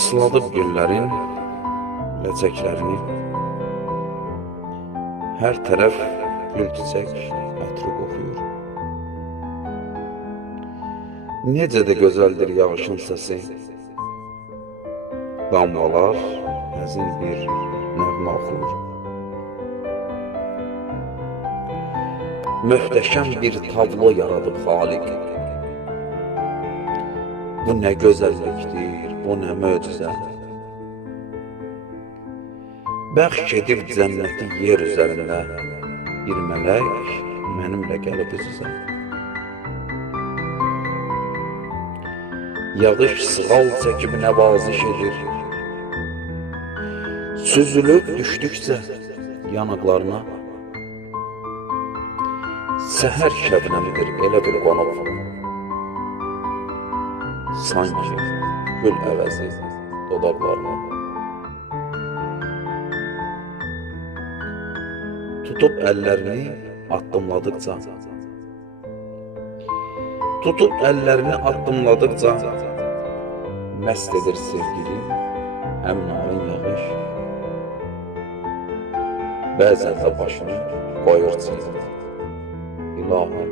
Isladıb güllərin ləçəklərini, hər tərəf gül çiçək ətri qoxuyur. Necə də gözəldir yağışın səsi, damlalar həzin bir nəğmə oxuyur. Möhtəşəm bir tablo yaradıb Xaliq. Bu nə gözəllikdir, bu nə möcüzə. Bəxş edib cənnəti yer üzərində bir mələk mənimlə gəlib üz-üzə. Yağış sığal çəkib nəvaziş edir, süzülüb düşdükcə yanaqlarına. Səhər şəbnəmidir elə bir qonub, sanki gül əvəzi dodaqlarına. Tutub əllərini addımladıqca, məst edir sevgilim həm narin yağış. Bəzən də başını qoyur çiynə. İlahi,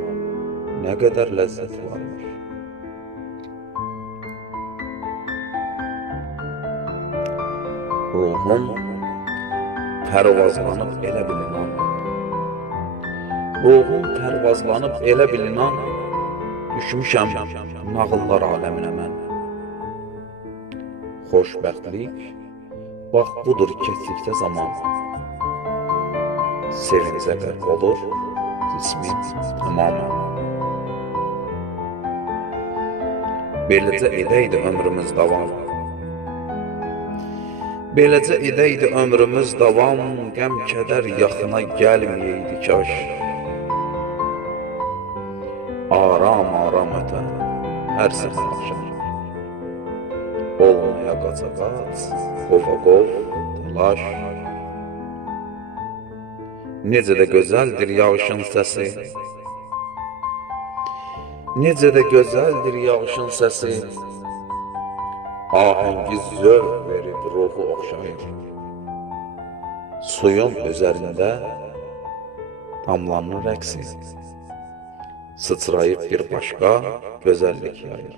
nə qədər ləzzət varmış. Ruhum pərvazlanıb elə bilinan, düşmüşəm nağıllar aləminə mən. Xoşbəxtlik, bax budur keçdikcə zaman, sevincə qərq olur cismim tamamən. Beləcə edəydi ömrümüz davam, qəm kədər yaxına gəlməyəydi kaş. Aram ötən hər səhər axşam, olmaya qaça-qaç, qova-qov, telaş. Necə də gözəldir yağışın səsi, ahəngi zövq verib ruhu oxşayır. Suyun üzərində damlanır rəqsi, sıçrayıb bir başqa gözəllik yayır.